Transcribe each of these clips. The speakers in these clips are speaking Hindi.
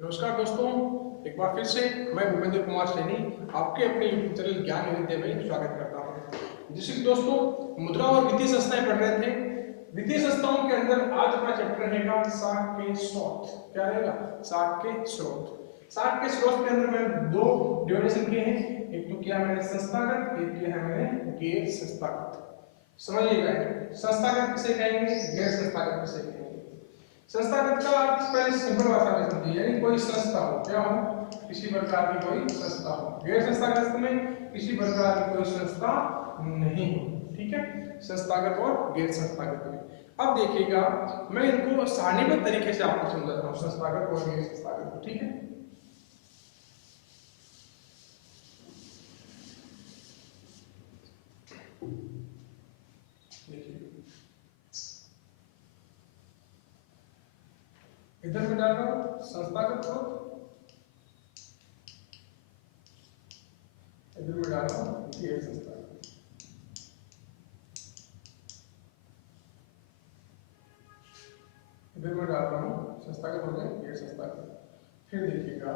नमस्कार दोस्तों, एक बार फिर से मैं भूपेंद्र कुमार सैनी आपके अपने यूट्यूब चैनल ज्ञान विद्या में स्वागत करता हूं। जैसे कि दोस्तों मुद्रा और वित्तीय संस्थाएं पढ़ रहे थे। वित्तीय संस्थाओं के अंदर आज अपना चैप्टर रहेगा साख के स्रोत। क्या रहेगा? साख के स्रोत। साख के स्रोत के अंदर मैंने दो डिविडेशन किए हैं, एक तो किया मैंने संस्थागत, एक किया है मैंने गैर संस्थागत। समझिएगा, संस्थागत किसे कहेंगे, गैर संस्थागत किसे कहेंगे। संस्थागत का अर्थ पहले सिंपल भाषा में समझिए, यानी कोई संस्था हो, क्या हो, किसी प्रकार की कोई संस्था हो। गैर संस्थागत में किसी प्रकार की कोई संस्था नहीं हो। ठीक है, संस्थागत और गैर संस्थागत में। अब देखिएगा, मैं इनको सारणीबद्ध तरीके से आपको समझाता हूँ, संस्थागत और गैर संस्थागत को। ठीक है, इधर में डाल रहा हूं संस्थागत स्रोत, इधर में डाल रहा हूं गैर संस्थागत। इधर में डाल रहा हूं संस्थागत हो गए गैर संस्थागत। फिर देखिएगा,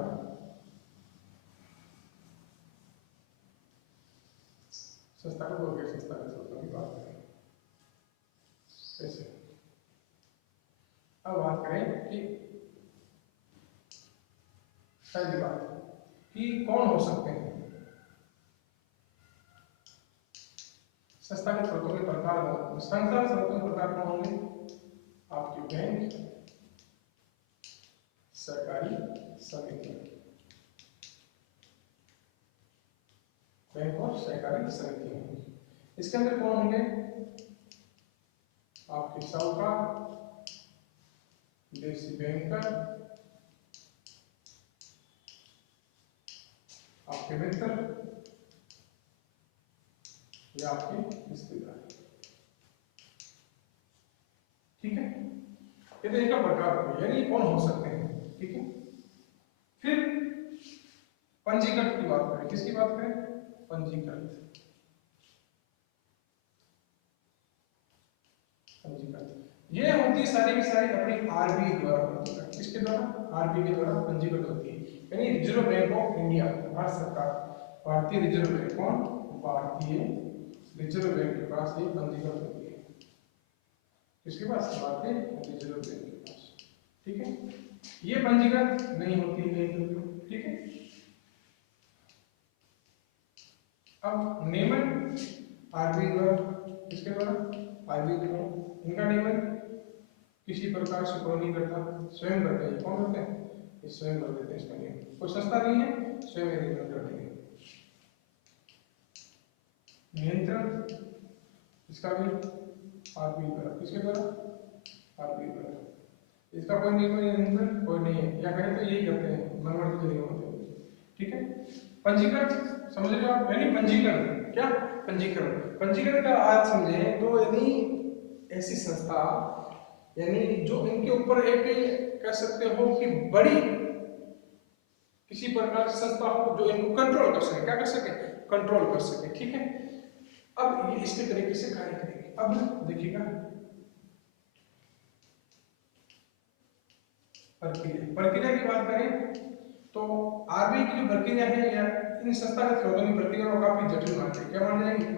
संस्थागत और गैर संस्थागत स्रोतों की बात करें कैसे। अब बात करें कि पहली बात कि कौन हो सकते हैं संस्थागत स्रोतों के प्रकार। संस्थागत स्रोतों के प्रकार कौन होंगे? आपके बैंक, सरकारी समिति, बैंक और सहकारी समिति होंगी। इसके अंदर कौन होंगे? आपके साहूकार, देसी बैंकर, आपके मित्र या आपके रिश्तेदार। ठीक है, ये तो इनका प्रकार हो गया, यानी कौन हो सकते हैं। ठीक है, फिर पंजीकृत की बात करें। किसकी बात करें? पंजीकृत। पंजीकृत ये होती है सारी की सारी अपनी आरबीआई द्वारा पंजीकृत। किसके द्वारा? आरबीआई के द्वारा पंजीकृत होती है, यानी reserve bank of India, Bharat सरकार, भारतीय रिजर्व बैंक। कौन? भारतीय रिजर्व बैंक के पास ये पंजीकृत होती है। किसके पास? भारतीय रिजर्व बैंक के पास। ठीक है, ये पंजीकृत नहीं होती है। ठीक है, अब नियमन आरबीआई द्वारा, किसके द्वारा? आरबीआई के द्वारा। इनका नियमन किसी प्रकार से कोई नहीं करता, स्वयं करते हैं। कौन करते हैं? ये स्वयं कर देते हैं इसका नियमन। कोई संस्था नहीं है, स्वयं नियमन कर देंगे। नियंत्रण इसका भी आरबीआई द्वारा। किसके द्वारा? आरबीआई द्वारा। इसका कोई नियंत्रण कोई नहीं है, या कहें तो यही करते हैं, मनमर्जी के नियम होते हैं। ठीक है, पंजीकरण समझ रहे हो आप, यानी पंजीकरण। क्या? पंजीकरण। पंजीकरण का अर्थ समझे तो यानी ऐसी संस्था, यानी जो इनके ऊपर एक कह सकते हो कि बड़ी किसी प्रकार की संस्था हो जो इनको कंट्रोल कर सके। क्या कर सके? कंट्रोल कर सके। ठीक है, अब ये इसके तरीके से कार्य करेंगे। अब देखिएगा प्रक्रिया की बात करें तो आरबीआई की जो प्रक्रिया है या इन संस्थागत स्रोतों की प्रक्रिया को काफी जटिल मानते हैं। क्या मान जाएंगे?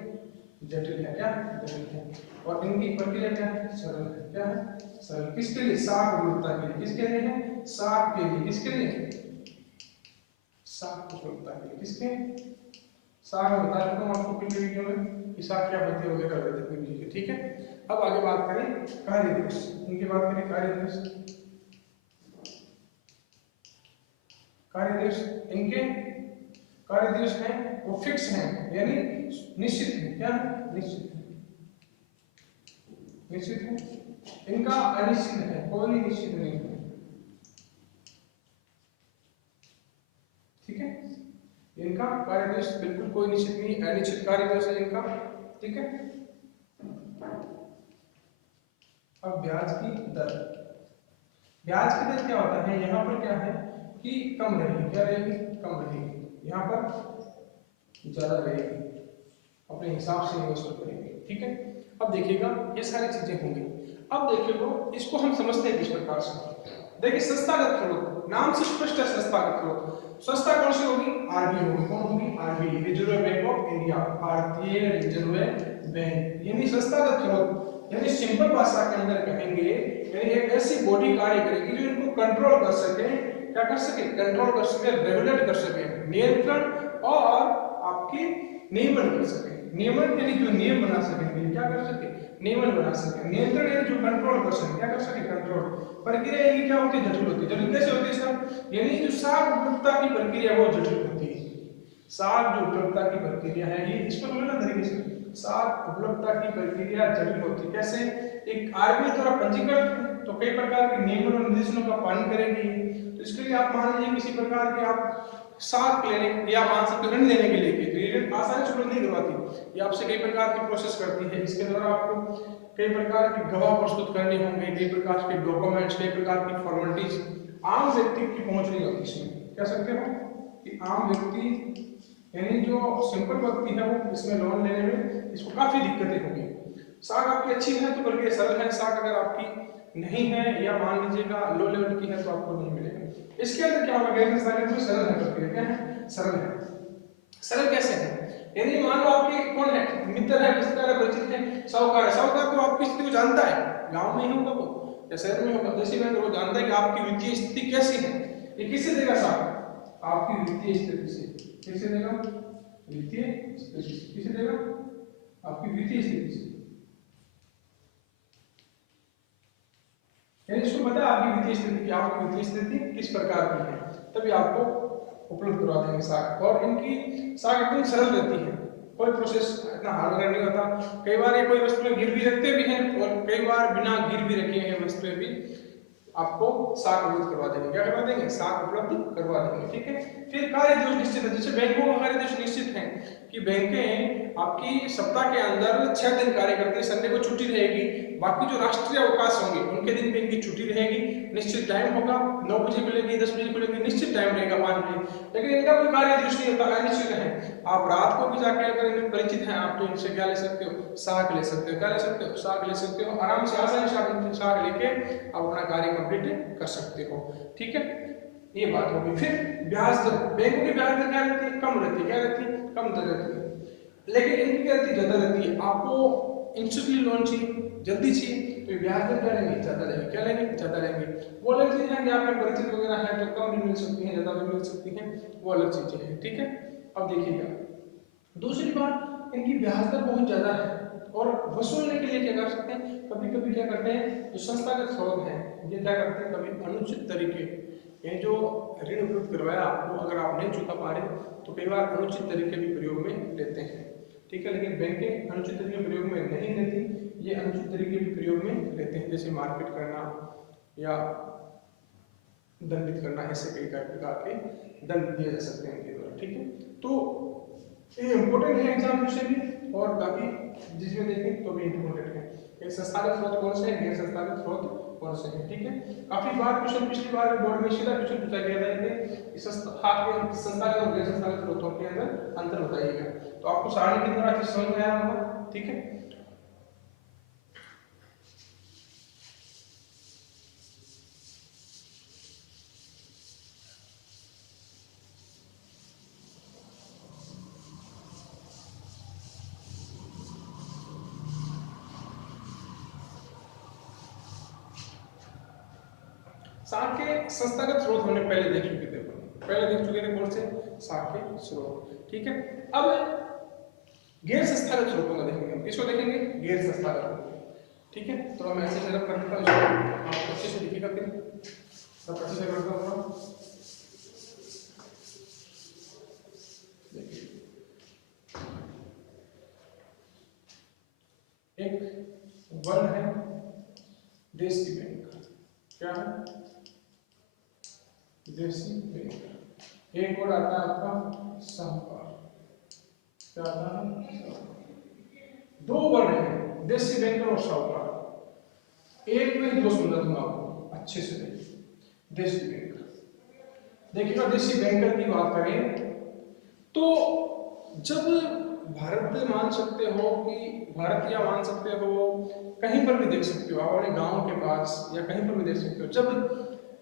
जटिल है। क्या? जटिल है। और इनकी प्रक्रिया क्या है? सरल है। क्या है? सरल। किसके लिए? साख विविधता के लिए। किसके लिए है? साख के लिए। किसके लिए? साख विविधता के लिए। किसके? साख में बता चुका हूं आपको पिछले वीडियो में कि साख क्या होती है वगैरह कर देते हैं। ठीक है, अब आगे बात करें कार्य दिवस। इनकी बात करें कार्य दिवस। कार्य दिवस इनके कार्य दिवस हैं वो फिक्स हैं, यानी निश्चित है। क्या? निश्चित है। निश्चित है। इनका अनिश्चित है, कोई निश्चित नहीं है। ठीक है, इनका कार्य दिवस बिल्कुल कोई निश्चित नहीं, अनिश्चित कार्य दिवस है इनका। ठीक है, अब ब्याज की दर। ब्याज की दर क्या होता है? यहाँ पर क्या है कि कम रहेगी। क्या रहेगी? कम रहेगी। यहाँ पर ज्यादा रहेगी, अपने हिसाब से वसूल करेंगे। ठीक है, अब देखिएगा ये सारी चीजें होंगी। अब देखिएगा इसको हम समझते हैं किस प्रकार से। देखिए संस्थागत स्रोत, नाम से स्पष्ट है संस्थागत स्रोत। संस्था कौन सी होगी? आरबीआई होगी। कौन होगी? RBI, reserve bank of India, भारतीय रिजर्व बैंक। यानी संस्थागत स्रोत, यानी सिंपल भाषा के अंदर कहेंगे यानी एक ऐसी बॉडी कार्य करेगी जो इनको कंट्रोल कर सके, क्या कर सके? कंट्रोल कर सके, रेगुलेट कर सके, नियंत्रण और आपकी नियमन कर सके। नियमन यानी जो नियम बना सके, क्या कर सके? नियमन बना सके। नियंत्रण यानी जो कंट्रोल कर सके, क्या कर सके? कंट्रोल। प्रक्रिया यानी क्या होती है? जटिल होती है। जटिल कैसे होती है सर? यानी जो साख उपलब्धता की प्रक्रिया वो जटिल होती है। साख जो उपलब्धता की प्रक्रिया है ये इसको बोलना तरीके से, साख उपलब्धता की प्रक्रिया जटिल होती है। कैसे? एक आरबीआई द्वारा पंजीकृत तो कई प्रकार के नियमों और निर्देशों का पालन करेगी। तो इसके लिए आप मान लीजिए किसी प्रकार के आप साख लेने या मान सकते ऋण लेने के लिए तो ऋण आसानी से उपलब्ध नहीं करवाती, ये आपसे कई प्रकार की प्रोसेस करती है। इसके द्वारा आपको कई प्रकार के गवाह प्रस्तुत करने होंगे, कई प्रकार के डॉक्यूमेंट्स, कई प्रकार की फॉर्मेलिटीज आम व्यक्ति की पहुंच नहीं होती। इसमें कह सकते हो कि आम व्यक्ति यानी जो सिंपल व्यक्ति है वो इसमें लोन लेने में इसको काफी दिक्कतें होंगी। साख आपकी अच्छी है तो बल्कि सरल है, साख अगर आपकी नहीं है या मान लीजिएगा लो लेवल की है तो आपको नहीं मिलेगा। इसके अंदर क्या होगा? गैर संस्थागत में सरल है प्रक्रिया, क्या है? सरल है। सरल कैसे है? यानी मान लो आपके कौन है? मित्र है, रिश्तेदार है, परिचित है, साहूकार है। साहूकार को आपकी स्थिति को जानता है, गांव में ही होगा वो या शहर में होगा, जैसे बैंक वो जानता है कि आपकी वित्तीय स्थिति कैसी है। ये किससे देगा साहब? आपकी वित्तीय स्थिति से। किससे देगा? वित्तीय स्थिति। किससे देगा? आपकी वित्तीय स्थिति से। यानी इसको पता है आपकी वित्तीय स्थिति की, आपकी वित्तीय स्थिति किस प्रकार की है, तभी आपको उपलब्ध करवा देंगे साख। और इनकी साख एकदम सरल रहती है, कोई प्रोसेस इतना हार्ड वगैरह नहीं होता। कई बार ये कोई वस्तुएं गिरवी रखते भी हैं और कई बार बिना गिरवी रखे हैं वस्तुएं भी आपको साख उपलब्ध करवा देंगे। क्या करवा देंगे? साख उपलब्ध करवा देंगे। ठीक है। फिर कार्य दिवस निश्चित है, जैसे बैंकों का कार्य दिवस निश्चित है कि बैंकें आपकी सप्ताह के अंदर 6 दिन कार्य करती है। संडे को छुट्टी रहेगी, बाकी जो राष्ट्रीय अवकाश होंगे उनके दिन पे इनकी छुट्टी रहेगी। निश्चित टाइम होगा, 9 बजे खुलेगी, 10 बजे खुलेगी, निश्चित टाइम रहेगा 5 बजे। लेकिन इनका कोई कार्य दिवस नहीं होता, अनिश्चित है। आप रात को भी जाके अगर इनमें परिचित हैं आप तो इनसे क्या ले सकते हो? साख ले सकते हो। क्या ले सकते हो? साख ले सकते हो। आराम से आसानी से आप इनसे साख लेके आप अपना कार्य कंप्लीट कर सकते हो। ठीक है, ये बात होगी। फिर ब्याज दर, बैंकों की ब्याज दर क्या रहती है? कम रहती है। क्या रहती है? कम दर रहती है। लेकिन इनकी क्या रहती है? ज्यादा रहती है। आपको इंस्टेंटली लोन चाहिए, जल्दी चाहिए, तो ब्याज दर क्या लेंगे? ज्यादा लेंगे। क्या लेंगे? ज्यादा लेंगे। वो अलग चीज है कि आपके परिचित वगैरह है तो कम भी मिल सकती है, ज्यादा भी मिल सकती है, वो अलग चीजें हैं। ठीक है। अब देखिएगा दूसरी बात, इनकी ब्याज दर बहुत ज्यादा है और वसूलने के लिए क्या कर सकते हैं? कभी कभी क्या करते हैं, जो संस्थागत स्रोत है ये क्या करते हैं, कभी अनुचित तरीके, ये जो ऋण उपलब्ध करवाया आपको अगर आप नहीं चुका पा रहे तो कई बार अनुचित तरीके भी प्रयोग में लेते हैं। ठीक है। लेकिन बैंकें अनुचित तरीके प्रयोग में नहीं लेती, ये अनुचित तरीके भी प्रयोग में लेते हैं, जैसे मारपीट करना या दंडित करना, ऐसे कई प्रकार के दंड दिए जा सकते हैं इनके द्वारा। ठीक है। तो ये इम्पोर्टेंट है एग्जाम विषय भी, और बाकी जिसमें देखें तो भी इम्पोर्टेंट है। एक संस्थागत स्रोत कौन से हैं, गैर संस्थागत स्रोत कौन से हैं। ठीक है। काफी बार क्वेश्चन पिछली बार बोर्ड में सीधा क्वेश्चन पूछा गया था कि संस्थागत और गैर संस्थागत स्रोतों के अंदर अंतर बताइएगा, तो आपको सारणी की तरह अच्छे समझ में आया होगा। ठीक है। साख के संस्थागत स्रोत हमने पहले देख चुके थे, कौन से? साख के स्रोत। ठीक है। अब गैर संस्थागत स्रोतों का देखेंगे, हम किसको देखेंगे? गैर संस्थागत। ठीक है। तो मैं ऐसे सेटअप कर देता हूं, आप अच्छे से दिखेगा, फिर सब अच्छे से करता हूं। देखिए एक वन है देशी बैंक, क्या है? देशी बैंक। एक और आता है आपका साहूकार, क्या आता है? दो वर्ड है देशी बैंक और साहूकार, एक में दो समझा दूंगा आपको, अच्छे से देखिए। देशी बैंक, देखिएगा देशी बैंकर की बात करें तो जब भारत मान सकते हो कि भारत या मान सकते हो कहीं पर भी देख सकते हो, आप अपने गांव के पास या कहीं पर भी देख सकते हो, जब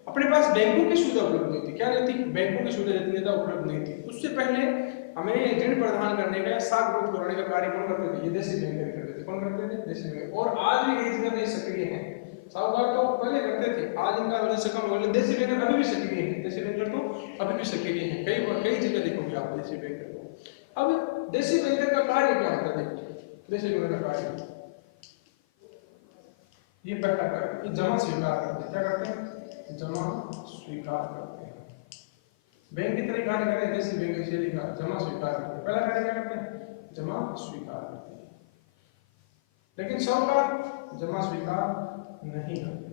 अपने पास बैंकों की सुविधा उपलब्ध नहीं थी। क्या नहीं थी? बैंकों की सुविधा उपलब्ध नहीं थी। उससे पहले हमें ऋण प्रदान करने का, साख विरोध कराने का कार्य कौन करते थे? ये देशी बैंक करते थे। कौन करते थे? देशी बैंक। और आज भी कई जगह सक्रिय हैं। साहूकार तो पहले करते थे, आज इनका वजह से कम हो गया। देशी बैंक अभी भी सक्रिय है, देशी बैंक तो अभी भी सक्रिय है। कई जगह देखोगे आप देशी बैंक को। अब देशी बैंक का कार्य क्या होता है? देखिए देशी बैंक का कार्य ये पहला कार्य, ये जमा स्वीकार करते हैं। क्या करते हैं? जमा स्वीकार करते हैं। बैंक की तरह कार्य करें, देशी बैंक से लिखा जमा स्वीकार करते हैं। पहला कार्य क्या करते हैं? जमा स्वीकार करते हैं। लेकिन साहूकार जमा स्वीकार नहीं करते,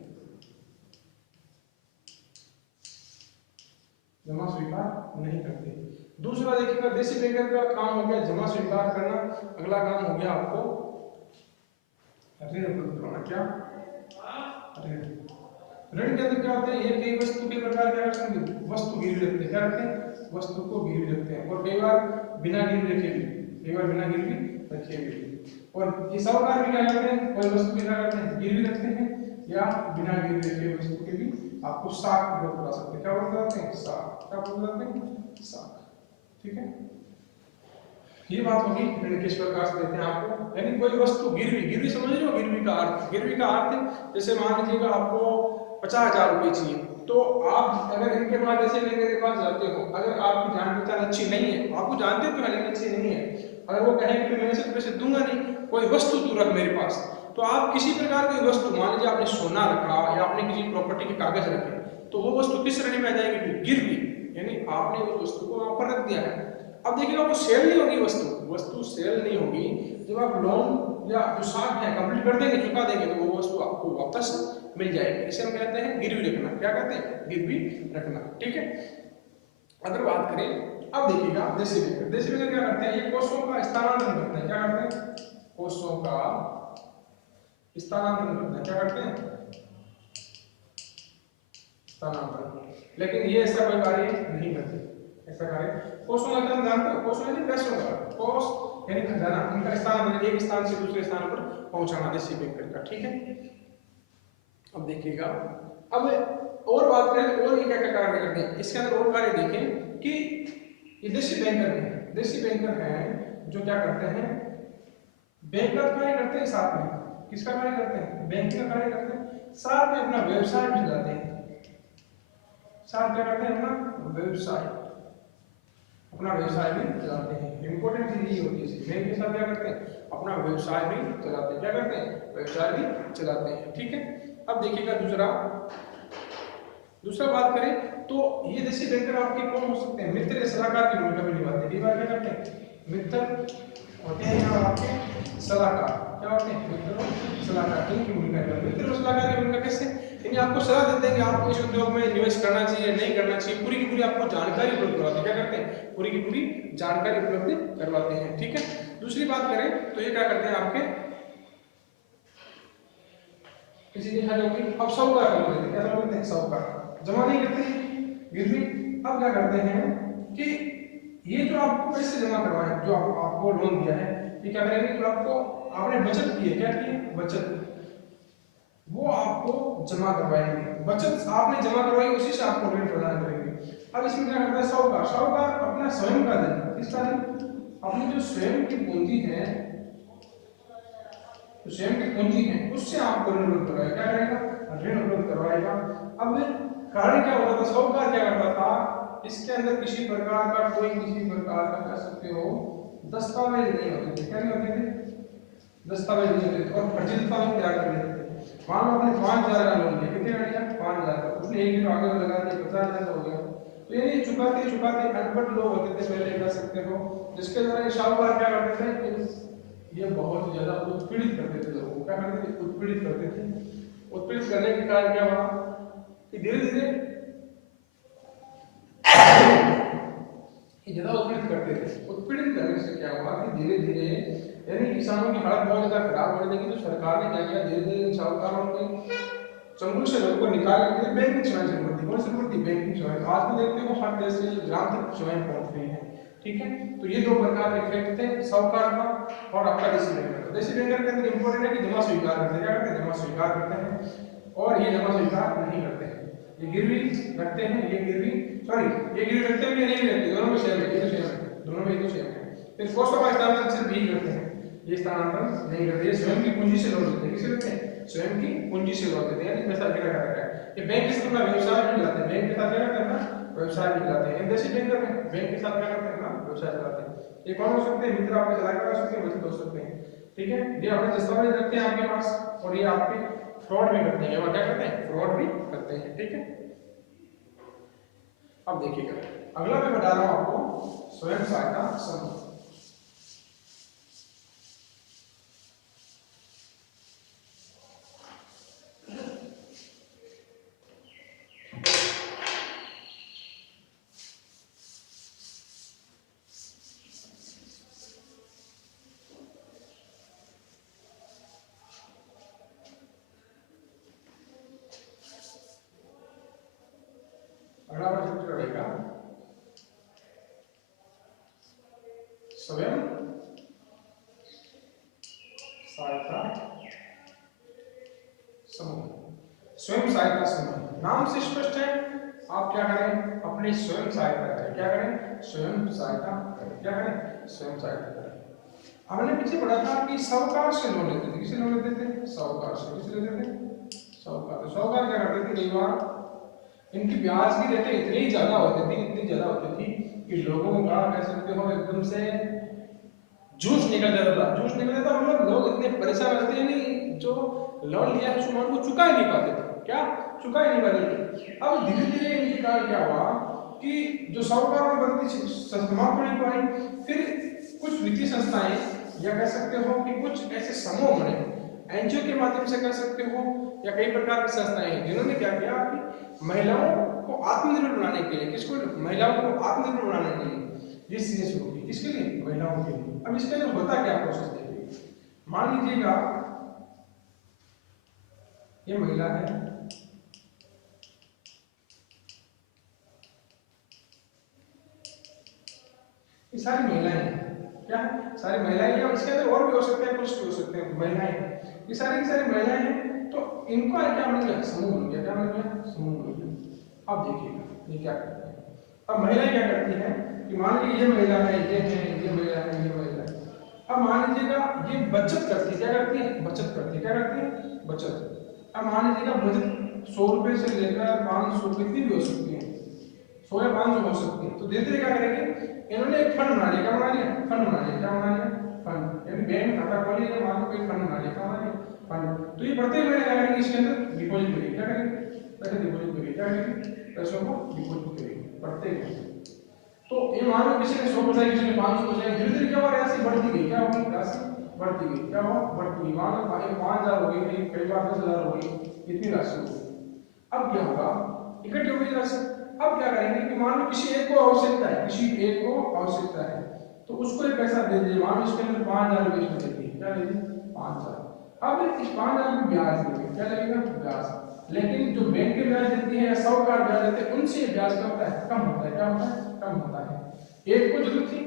जमा स्वीकार नहीं करते। दूसरा देखिएगा, देशी बैंकर का काम हो गया जमा स्वीकार करना। अगला काम हो गया आपको ऋण उपलब्ध कराना। क्या? ऋण। ऋण के अंदर क्या होता है? ये कई वस्तु के प्रकार क्या करते हैं? वस्तु गिरवी रखते हैं। क्या रखते हैं? वस्तु को गिरवी रखते हैं। और कई बार बिना गिरवी रखे भी, कई बार बिना गिरवी रखे भी। और ये साहूकार भी क्या करते हैं? कोई वस्तु की क्या करते हैं? गिरवी रखते हैं, या बिना गिरवी रखे वस्तु के भी आपको साख उपलब्ध करा सकते हैं। क्या उपलब्ध कराते हैं? साख। क्या उपलब्ध कराते हैं? साख। ठीक है, ये बात होगी ऋण किस प्रकार से देते हैं आपको। यानी कोई वस्तु गिरवी, गिरवी समझ रहे हो? गिरवी का अर्थ, गिरवी का अर्थ जैसे मान लीजिएगा आपको 50,000 रुपए चाहिए, तो आप अगर इनके पास जैसे लेने के पास जाते हो, अगर आपकी जान पहचान अच्छी नहीं है, आपको जानते हो लेकिन अच्छी नहीं है, अगर वो कहेंगे कि मैं सिर्फ पैसे दूंगा नहीं, कोई वस्तु तू रख मेरे पास, तो आप किसी प्रकार की वस्तु, मान लीजिए आपने सोना रखा या आपने किसी प्रॉपर्टी के कागज रखे, तो वो वस्तु किस श्रेणी में आ जाएगी? गिरवी। यानी आपने उस वस्तु को वहां पर रख दिया है। अब देखिएगा वो सेल नहीं होगी, वस्तु सेल नहीं होगी। जब आप लोन या जो साख है कंप्लीट कर देंगे, चुका देंगे, तो वो वस्तु आपको वापस मिल जाएगी। इसे हम कहते हैं गिरवी रखना। क्या कहते हैं? गिरवी रखना। ठीक है, अगर बात करें अब देखिएगा देशी बैंकर। देशी बैंकर क्या करते हैं? ये कोषों का स्थानांतरण करते हैं। क्या करते हैं? कोषों का स्थानांतरण करते हैं। क्या करते हैं? स्थानांतरण। लेकिन ये ऐसा कोई कार्य नहीं करते। ऐसा कार्य कोषों का मतलब जानते हो? कोष यानी पैसों का, कोष यानी खजाना, इनका स्थानांतरण एक स्थान से दूसरे स्थान पर पहुंचाना देशी बैंकर का। ठीक है, अब देखिएगा, अब और बात करें और ये क्या क्या कार्य करते हैं, इसके अंदर और कार्य देखें कि ये देशी बैंकर हैं। देशी बैंकर हैं जो क्या करते हैं? बैंक का कार्य करते हैं, साथ में किसका कार्य करते हैं? बैंक का कार्य करते हैं, साथ में अपना व्यवसाय भी चलाते हैं। साथ क्या करते हैं? अपना व्यवसाय, अपना व्यवसाय भी चलाते हैं। इंपॉर्टेंट चीज ये होती है, बैंक के साथ क्या करते हैं? अपना व्यवसाय भी चलाते हैं। क्या करते हैं? व्यवसाय भी चलाते हैं। ठीक है, अब देखिएगा दूसरा बात करें तो ये देशी बैंकर आपके कौन हो सकते हैं? मित्र या सलाहकार की भूमिका भी निभाते हैं। कई बार क्या करते हैं? मित्र होते हैं या आपके सलाहकार। क्या होते हैं? मित्र और सलाहकार, इनकी भूमिका निभाते हैं। मित्र और सलाहकार की भूमिका कैसे? यानी आपको सलाह देते हैं कि आपको इस उद्योग में निवेश करना चाहिए, नहीं करना चाहिए, पूरी की पूरी आपको जानकारी उपलब्ध करवाते हैं। क्या करते हैं? पूरी की पूरी जानकारी उपलब्ध करवाते हैं। ठीक है, दूसरी बात करें तो ये क्या करते हैं? आपके किसी की हल होगी। अब साहूकार का बोलते हैं। क्या बोलते हैं? साहूकार जमा नहीं करते गिरवी। अब क्या करते हैं कि ये जो आपको पैसे जमा करवाए, जो आपको लोन दिया है, ये क्या करेंगे? जो आपको आपने बचत की है, क्या की है? बचत, वो आपको जमा करवाएंगे। बचत आपने जमा करवाई, उसी से आपको ऋण प्रदान करेंगे। अब इसमें क्या करता है साहूकार? साहूकार अपना स्वयं का धन, किसका धन? अपनी जो स्वयं की पूंजी है, तो स्वयं की पूंजी है, उससे आपको ऋण उपलब्ध करवाएगा। क्या करेगा? ऋण उपलब्ध करवाएगा। अब कार्य क्या होता था? साहूकार क्या करता था? इसके अंदर किसी प्रकार का किसी प्रकार का कह सकते हो दस्तावेज नहीं होते थे। क्या नहीं होते थे? दस्तावेज नहीं होते थे। और फर्जीलता में तैयार कर लेते थे। मान लो आपने 5,000 का लोन लिया, कितने का लिया? 5,000 का। उसने एक दिन आगे लगा दिया 50,000 का हो गया। तो ये चुकाते अनपढ़ लोग होते थे पहले, कह सकते हो, जिसके द्वारा साहूकार क्या करते थे? ये बहुत ज्यादा उत्पीड़ित करते थे लोगों को। क्या करते थे? उत्पीड़ित करते थे। उत्पीड़ित करने के कारण क्या हुआ कि धीरे धीरे ज्यादा उत्पीड़ित करते थे। उत्पीड़ित करने से क्या हुआ कि धीरे धीरे यानी किसानों की हालत बहुत ज्यादा खराब होने लगी। तो सरकार ने क्या किया? धीरे धीरे इन साहूकारों को चंगुल से लोगों को निकालने के लिए बैंकिंग सेवाएं शुरू कर दी। कौन शुरू कर दी? बैंकिंग सेवाएं। आज भी देखते हो हर देश से ग्राम तक सेवाएं पहुंच रही हैं। ठीक है, तो ये दो प्रकार के इफेक्ट थे, साहूकार का और आपका देशी बैंकर। देशी बैंकर के अंदर इंपॉर्टेंट है कि जमा स्वीकार करते हैं। क्या करते हैं? जमा स्वीकार करते हैं। और ये जमा स्वीकार नहीं करते हैं, ये गिरवी रखते हैं, ये गिरवी सॉरी ये गिरवी रखते हैं, ये नहीं रखते, दोनों में सेम है, ये तो सेम है, दोनों में ये तो सेम है। फिर कॉस्ट ऑफ स्थानांतरण सिर्फ यही करते हैं, ये स्थानांतरण नहीं करते, ये स्वयं की पूंजी से लोन लेते हैं। किसे लेते हैं? स्वयं की पूंजी से लोन लेते हैं, यानी पैसा अकेला कर रखा है। ये बैंक के साथ अपना व्यवसाय भी चलाते हैं, बैंक के साथ क्या करते हैं? व्यवसाय भी चलाते हैं। देशी बैंक करते हैं, बैंक के साथ क्या करते हैं? अपना व्यवसाय चलाते हैं। ये कौन हो सकते हैं? मित्र आपके चला कर सकते हैं, बचत हो सकते हैं। ठीक है, ये अपने दस्तावेज रखते हैं आपके पास, और ये आपके फ्रॉड भी करते हैं, क्या करते हैं? फ्रॉड भी करते हैं। ठीक है, अब देखिएगा अगला मैं बता रहा हूं आपको स्वयं सहायता समूह। अगला सूत्र रहेगा स्वयं सहायता समूह। स्वयं सहायता समूह नाम से स्पष्ट है, आप क्या करें? अपनी स्वयं सहायता करें। क्या करें? स्वयं सहायता करें। क्या करें? स्वयं सहायता करें। हमने पीछे पढ़ा था कि साहूकार से लोन लेते थे। किसे लोन लेते थे? साहूकार से। किसे लेते थे? साहूकार। साहूकार क्या करते थे? कई बार इनकी ब्याज की रेटें इतनी ज्यादा होती थी, इतनी ज्यादा होती थी कि लोगों का कह सकते हो एकदम से जूस निकल जाता था। जूस निकल जाता मतलब लोग इतने परेशान रहते हैं, नहीं जो लोन लिया है उसको वो चुका ही नहीं पाते थे। क्या? चुका ही नहीं पाते थे। अब धीरे धीरे इनके कारण क्या हुआ कि जो साहूकार में बनती समाप्त होने को आई, फिर कुछ वित्तीय संस्थाएं या कह सकते हो कि कुछ ऐसे समूह बने, एनजीओ के माध्यम से कह सकते हो, या कई प्रकार की संस्थाएं जिन्होंने क्या किया कि महिलाओं को आत्मनिर्भर बनाने के लिए, किसको? महिलाओं को आत्मनिर्भर बनाने के लिए ये चीजें शुरू की। किसके लिए? महिलाओं के लिए। अब इसके अंदर होता क्या प्रोसेस देखिए, मान लीजिएगा ये महिला है, ये सारी महिलाएं हैं। क्या है? सारी महिलाएं हैं, और इसके अंदर और भी हो सकते हैं, पुरुष भी हो सकते हैं, महिलाएं हैं। ये सारी की सारी महिलाएं हैं, तो इनको क्या मिल गया? समूह मिल गया। क्या मिल गया? समूह मिल गया। अब देखिएगा ये क्या करते हैं। अब महिलाएं क्या करती हैं कि मान लीजिए ये महिला है, ये है, ये महिला है, ये महिला है। अब मान लीजिएगा ये बचत करती है। क्या करती है? बचत करती है। क्या करती है? बचत। अब मान लीजिएगा बचत 100 रुपए से लेकर 500 कितनी भी हो सकती है, 100 या 500 हो सकती है। तो धीरे धीरे क्या करेंगे, इन्होंने एक फंड बना लिया। क्या बना लिया? फंड बना लिया। क्या बना लिया? फंड। यानी बैंक खाता खोल लिया, मान लो कोई फंड बना लिया। क्या बना लिया? फंड। तो ये बढ़ते हुए क्या करेंगे? इसके अंदर डिपॉजिट करेंगे। क्या करेंगे? पैसे डिपॉजिट करेंगे। क्या करेंगे? पैसों को डिपॉजिट करेंगे, बढ़ते हुए। तो ये मान लो किसी ने 100 बचाई, किसी ने 500 बचाई, धीरे धीरे क्या हुआ? राशि बढ़ती गई। क्या होगी? राशि बढ़ती गई। क्या हुआ? बढ़ती गई। मान लो 5000 हो गई, कई बार 10,000 हो गई, इतनी राशि हो गई। अब क्या होगा? इकट्ठी हो गई राशि। अब क्या करेंगे कि मान लो किसी एक को आवश्यकता है, किसी एक को आवश्यकता है, तो उसको एक पैसा दे दीजिए। मान लो इसके अंदर 5000 रुपये इसमें देती है। क्या देती? 5000। अब इस 5000 में ब्याज लगेगा। क्या लगेगा? ब्याज। लेकिन जो बैंक के ब्याज देती है या साहूकार ब्याज देते हैं, उनसे ब्याज क्या होता है? कम होता है। क्या होता है? कम होता है। एक को जरूरत थी,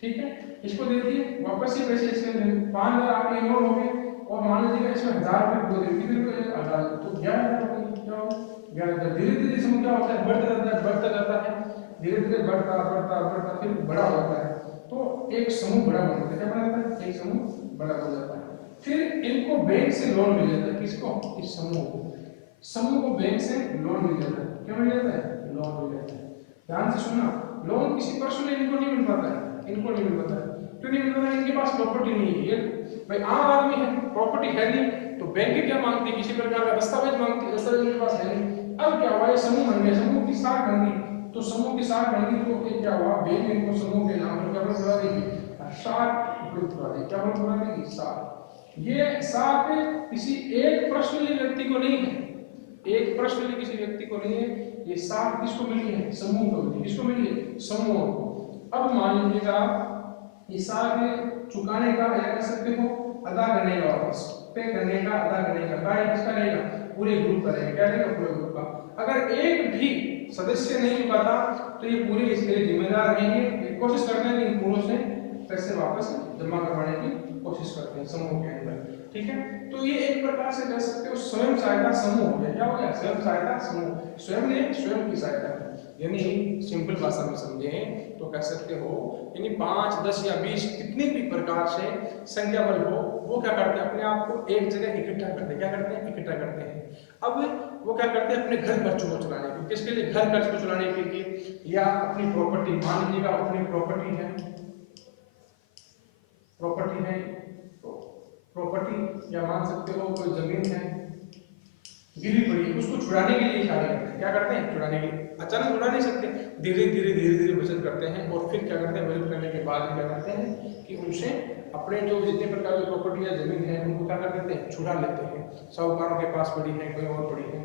ठीक है, इसको दे दिए, वापस ये पैसे इसके अंदर 5000 आपके इन्वॉल्व हो गए, और मान लीजिएगा इसमें 1000 रुपये दो दिन कितने रुपये? 1000। तो 11,000 हो गई। क्या होगा? 11,000। धीरे धीरे इसमें क्या होता है? बढ़ता जाता है, बढ़ता जाता है, धीरे धीरे बढ़ता बढ़ता बढ़ता फिर बड़ा हो जाता है। तो एक समूह बड़ा बन जाता है। क्या बन जाता है? एक समूह बड़ा बन जाता है। फिर इनको बैंक से लोन मिल जाता है। किसको? इस समूह को। समूह को बैंक से लोन मिल जाता है। क्या मिल जाता है? लोन मिल जाता है। ध्यान से सुनना, लोन किसी पर्सन इनको नहीं मिल पाता है, इनको नहीं मिल पाता है। क्यों नहीं मिल पाता है? इनके पास प्रॉपर्टी नहीं है। ये भाई आम आदमी है, प्रॉपर्टी है नहीं, तो बैंक क्या मांगती है? किसी प्रकार का दस्तावेज मांगती है, दस्तावेज उनके पास है नहीं। अब क्या हुआ? ये समूह बन गया, समूह की साख बन गई। तो समूह की साख बन गई, तो ये क्या हुआ? बैंक इनको समूह के नाम पर क्या बुला देगी? साख उपलब्ध करा देगी। क्या बुला देगी? साख। ये साख किसी एक पर्सनली व्यक्ति को नहीं है, एक पर्सनली किसी व्यक्ति को नहीं है। ये साख किसको मिली है? समूह को मिली। किसको मिली है? समूह को। अब मान लीजिएगा ये साख चुकाने का या कह सकते हो अदा करने का, वापस पे करने का, अदा करने का कार्य किसका रहेगा? पूरे ग्रुप का रहेगा। क्या रहेगा? पूरे ग्रुप का। अगर एक भी सदस्य नहीं चुकाता तो ये पूरे इसके लिए जिम्मेदार रहेंगे। कोशिश करते हैं कि इन पूरों से पैसे वापस जमा करवाने की कोशिश करते हैं समूह के अंदर। ठीक है। तो ये एक प्रकार से कह सकते हो स्वयं सहायता समूह हो गया। क्या हो गया? स्वयं सहायता समूह। स्वयं ने स्वयं की सहायता की, यानी सिंपल भाषा में समझे तो कह सकते हो यानी 5, 10 या 20 कितने भी प्रकार से संख्या बल हो, वो क्या करते हैं? अपने आप को एक जगह इकट्ठा करते हैं। क्या करते हैं? इकट्ठा करते हैं। अब वो क्या करते हैं? अपने घर खर्चों को चलाने के लिए। किसके लिए? घर खर्च को चलाने के लिए, या अपनी प्रॉपर्टी, मान लीजिएगा अपनी प्रॉपर्टी है, प्रॉपर्टी है, प्रॉपर्टी या मान सकते हो कोई जमीन है गिरी पड़ी, उसको छुड़ाने के लिए क्या करते हैं? क्या करते हैं? छुड़ाने के लिए। अचानक छुड़ा नहीं सकते, धीरे धीरे बचत करते हैं, और फिर क्या करते हैं? बचत करने के बाद क्या करते हैं कि उनसे अपने जो जितने प्रकार की प्रॉपर्टी या जमीन है उनको क्या कर देते हैं? छुड़ा लेते हैं। साहूकारों के पास पड़ी है, कोई और पड़ी है।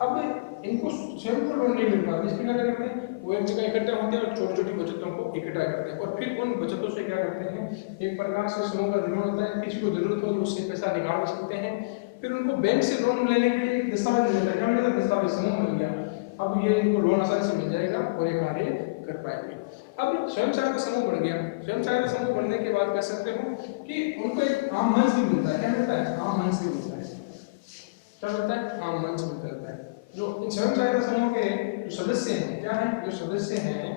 अब इनको स्वयं को लोन नहीं मिल पाता, इसके क्या करते हैं? वो एक जगह इकट्ठा होते हैं और छोटी छोटी बचतों को इकट्ठा करते हैं, और फिर उन बचतों से क्या करते हैं? एक प्रकार से समूह का निर्माण होता है। किसी को जरूरत हो तो उससे पैसा निकाल सकते हैं। फिर उनको बैंक से लोन लेने के लिए एक दस्तावेज मिलता है। क्या मिलता है? दस्तावेज। समूह मिल गया। अब ये इनको लोन आसानी से मिल जाएगा और ये कार्य कर पाएंगे। अब स्वयं सहायता समूह बढ़ गया। स्वयं सहायता समूह बढ़ने के बाद कह सकते हो कि उनको एक आम मंच भी मिलता है। क्या मिलता है? आम मंच भी मिलता है। क्या मिलता है? आम मंच मिलता है। जो इन स्वयं सहायता समूह के जो सदस्य हैं, क्या है? जो सदस्य हैं,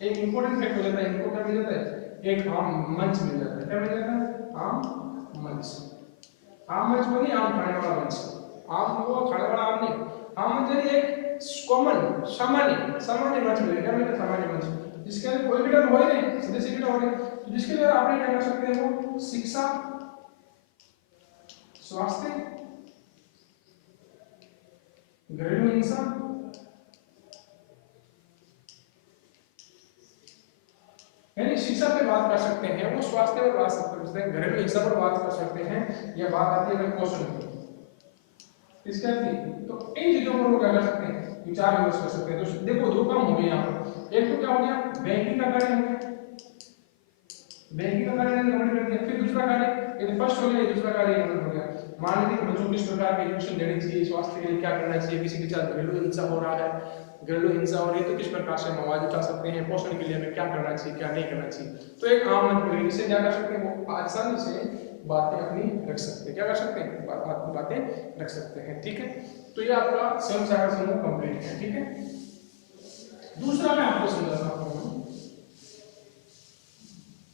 एक इंपॉर्टेंट फैक्ट हो जाता है, इनको क्या मिल जाता है? एक आम मंच मिल जाता है। क्या मिल जाता है? आम मंच। आम मंच को नहीं, आम खाने वाला मंच। आम को खाने वाला आम नहीं, आम मंच यानी एक कॉमन, सामान्य मंच मिलेगा। क्या मिलेगा? सामान्य मंच, जिसके अंदर कोई भी हो ही नहीं, सदस्य इकट्ठा हो रहे हैं, तो जिसके द्वारा आपने क्या कर सकते हैं? वो शिक्षा, स्वास्थ्य, घरेलू हिंसा, यानी शिक्षा पे बात कर सकते हैं, वो स्वास्थ्य पर बात कर सकते हैं, घरेलू हिंसा पर बात कर सकते हैं, या बात आती है पोषण की, इसके आती। तो इन चीजों पर वो क्या कर सकते हैं? विचार विमर्श कर सकते हैं। तो देखो दो काम हो गए यहाँ पर। एक तो क्या हो गया? बैंकिंग का कार्य हो गया, बैंकिंग का कार्य कंप्लीट कर दिया। फिर दूसरा कार्य, ये फर्स्ट हो गया, ये दूसरा कार्य कंप्लीट हो गया। मान लीजिए बच्चों को किस प्रकार की एजुकेशन देनी चाहिए, स्वास्थ्य के लिए क्या करना चाहिए, किसी के साथ घरेलू हिंसा हो रहा है, घरेलू हिंसा हो रही है तो किस प्रकार से हम आवाज उठा सकते हैं, पोषण के लिए हमें क्या करना चाहिए, क्या नहीं करना चाहिए। तो एक आम मंच मिलेगी, जिससे क्या कर सकते हैं? वो आसानी से बातें अपनी रख सकते हैं। क्या कर सकते हैं? बातें रख सकते हैं। ठीक है, तो ये आपका स्वयं सहायता समूह कंप्लीट है। ठीक है, दूसरा मैं आपको समझाता हूँ,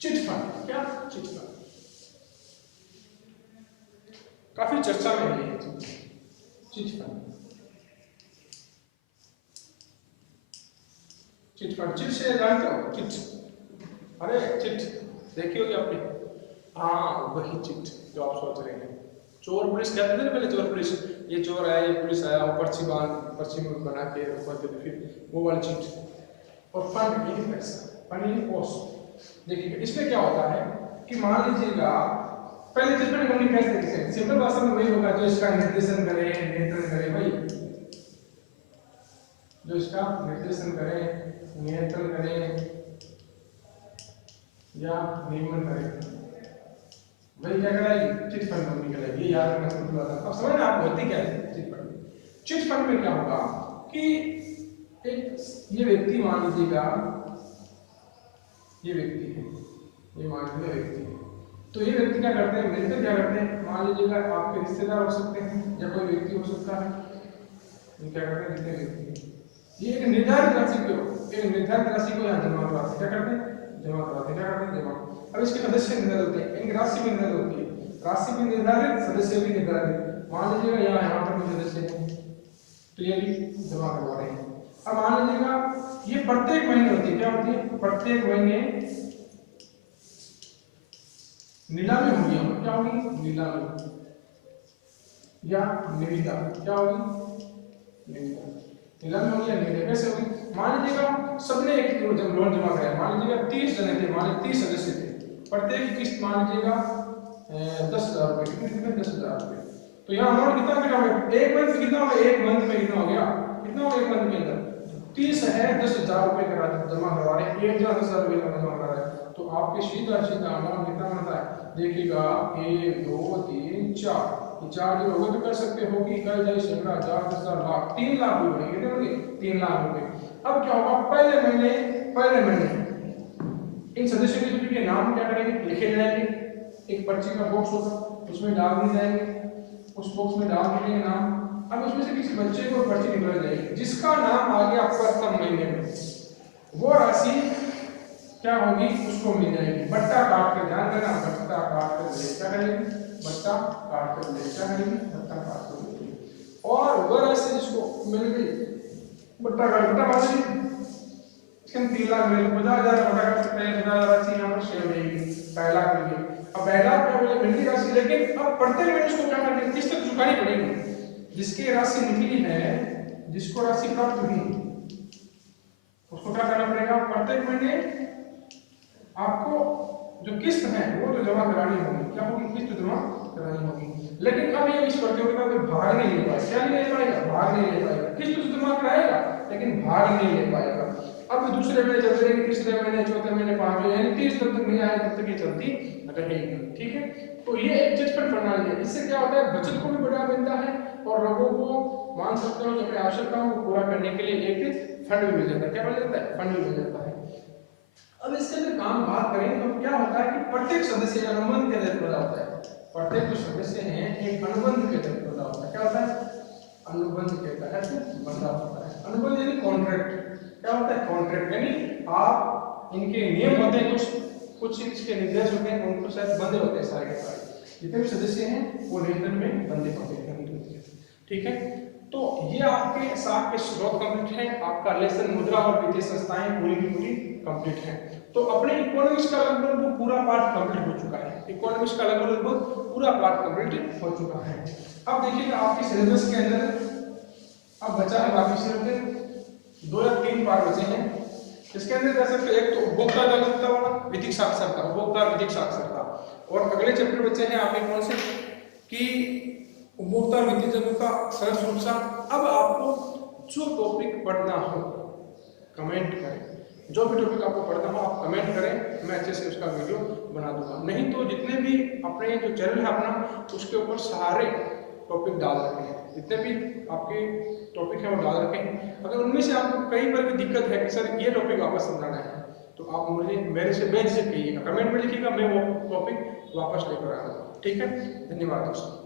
चिट फंड। क्या? चिट फंड काफी चर्चा में है ये chit fund. Chit fund, chit से जानते हो? चिट, अरे चिट देखी होगी आपने। हाँ, वही चिट जो आप सोच रहे हैं। चोर पुलिस कहते थे ना पहले, चोर पुलिस, ये चोर आया, ये पुलिस आया, वो पर्ची में बना के ऊपर देते, फिर वो वाली चिट। और फंड यानी पैसा, फंड यानी कोस्ट। देखिए इसमें क्या होता है कि मान लीजिएगा पहले चिट फंड कंपनी कैसे देखते हैं? सिंपल भाषा में वही होगा जो इसका निर्देशन करे, नियंत्रण करे, वही जो इसका निर्देशन करे, नियंत्रण करे या नियमन करे, वही क्या कराएगी? चिट फंड कंपनी कराएगी। ये याद रखना सिंपल बात है। अब समझ ना आप होती क्या है चिट फंड? चिट फंड में क्या होगा कि एक ये व्यक्ति, मान लीजिएगा ये व्यक्ति है, ये मान लीजिए व्यक्ति है, तो ये व्यक्ति क्या करते हैं? मिलकर क्या करते हैं? मान लीजिएगा आपके रिश्तेदार हो सकते हैं या कोई व्यक्ति हो सकता है, ये क्या करते हैं? जितने व्यक्ति हैं, ये एक निर्धारित राशि को, एक निर्धारित राशि को यहाँ जमा कराते, क्या करते हैं? जमा कराते। क्या करते हैं? जमा। अब इसके सदस्य निर्धारित होते हैं, इनकी राशि भी निर्धारित होती है, राशि भी निर्धारित, सदस्य भी निर्धारित। मान लीजिएगा यहाँ पर कोई सदस्य है तो ये भी जमा करवा रहे हैं। अब मान लीजिएगा ये प्रत्येक महीने होती है। क्या होती है? प्रत्येक महीने नीलामी होगी। क्या होगी? नीलामी या निविदा। क्या होगी? निविदा। नीलामी होगी या निविदा कैसे होगी? मान लीजिएगा सबने एक लोन जमा कराया, मान लीजिएगा 30 जने थे, मान लीजिए 30 सदस्य थे, प्रत्येक किस्त मान लीजिएगा 10,000 रुपए। कितने? 10,000 रुपए। तो यहाँ अमाउंट कितना कितना हो गया? एक मंथ कितना हो गया? एक मंथ में कितना हो गया? कितना हो गया एक मंथ के अंदर? 30 है, 10,000 रुपए का जमा करवा रहे हैं, 1,10,000 रुपए का जमा करा रहे हैं, तो आपके सीधा सीधा अमाउंट कितना बनता है? देखिएगा 1 2 3 4, ये 4 जो होगा तो कर सकते हो कि कल जाए सैकड़ा, 4 10 लाख, 3 लाख रुपए। कितने होंगे? 3 लाख रुपए। अब क्या होगा? पहले महीने इन सदस्यों के नाम क्या करेंगे? लिखे जाएंगे, एक पर्ची का बॉक्स होगा, उसमें डाल दिए जाएंगे, उस बॉक्स में डाल दिए नाम। अब उसमें से किसी बच्चे को पर्ची निकल जाएगी जिसका नाम आ गया प्रथम महीने में, वो राशि क्या होगी उसको मिल जाएगी। बट्टा काट कर, ध्यान देना, बट्टा काट कर ले क्या करेगी, बट्टा काट कर ले क्या करेगी, बट्टा काट कर ले। और वह राशि जिसको मिल गई बट्टा काट, बट्टा काट ली 3 लाख मिले, 50,000 बटा कर सकते हैं, 50,000 राशि यहाँ पर शेयर रहेगी, 2 लाख मिल गई। अब 2 लाख में बोले मिलती राशि, लेकिन अब प्रत्येक महीने उसको क्या करनी है, किस्त चुकानी पड़ेगी। जिसकी राशि निकली है, जिसको राशि प्राप्त हुई, उसको क्या करना पड़ेगा, प्रत्येक महीने आपको जो किस्त है वो तो जमा करानी होगी। क्या होगी, किस्त जमा करानी होगी। लेकिन अब ये इस प्रतियोगिता में भाग नहीं ले पाएगा, क्या नहीं ले पाएगा, भाग नहीं ले पाएगा। किस्त तो जमा कराएगा लेकिन भाग नहीं ले पाएगा। अब दूसरे महीने चलते रहेंगे, तीसरे महीने, चौथे महीने, 5वें, यानी 30 तक नहीं आए तब तक ये चलती रहेगी। ठीक है, तो ये एक चिटफंड प्रणाली है। इससे क्या होता है, बचत को भी बढ़ावा मिलता है और लोगों को मान सकते हो कि अपनी आवश्यकताओं को पूरा करने के लिए एक फंड भी मिल जाता है। क्या मिल जाता है, फंड भी मिल जाता है। अब इसके अंदर काम बात करें तो क्या होता है कि प्रत्येक सदस्य अनुबंध के तहत बना होता है। प्रत्येक जो सदस्य हैं एक अनुबंध के तहत बना होता है। क्या होता है, अनुबंध के तहत बंधा होता है। अनुबंध यानी कॉन्ट्रैक्ट। क्या होता है, कॉन्ट्रैक्ट यानी आप इनके नियम होते हैं, कुछ इसके निर्देश होते हैं, उनको शायद बंधे होते हैं। सारे के सारे जितने भी सदस्य हैं वो नियंत्रण में बंधे होते हैं। ठीक है, तो ये आपके साथ के स्रोत कंप्लीट है। आपका लेसन मुद्रा और वित्तीय संस्थाएं पूरी की पूरी कंप्लीट है। तो अपने इकोनॉमिक्स का लगभग वो पूरा पार्ट कंप्लीट हो चुका है। इकोनॉमिक्स का लगभग पूरा पार्ट कंप्लीट हो चुका है। अब देखिएगा आपके सिलेबस के अंदर अब बचा है बाकी सिर्फ 2 या 3 पार्ट बचे हैं। इसके अंदर कह सकते हैं एक तो उपभोक्ता जागरूकता वाला, विधिक साक्षरता, उपभोक्ता विधिक साक्षरता, और अगले चैप्टर बचे हैं आपके कौन से कि उपभोक्ता वित्तीय जागरूकता, सड़क सुरक्षा। अब आपको जो टॉपिक पढ़ना हो कमेंट करें, जो भी टॉपिक आपको पढ़ना हो आप कमेंट करें, मैं अच्छे से उसका वीडियो बना दूंगा। नहीं तो जितने भी अपने जो चैनल है अपना, उसके ऊपर सारे टॉपिक डाल रखे हैं, जितने भी आपके टॉपिक हैं वो डाल रखे हैं। अगर उनमें से आपको कहीं पर भी दिक्कत है कि सर ये टॉपिक वापस समझाना है, तो आप मुझे मेरे से बेझिझक कहिएगा, कमेंट में लिखिएगा, मैं वो टॉपिक वापस लेकर आऊँगा। ठीक है, धन्यवाद दोस्तों।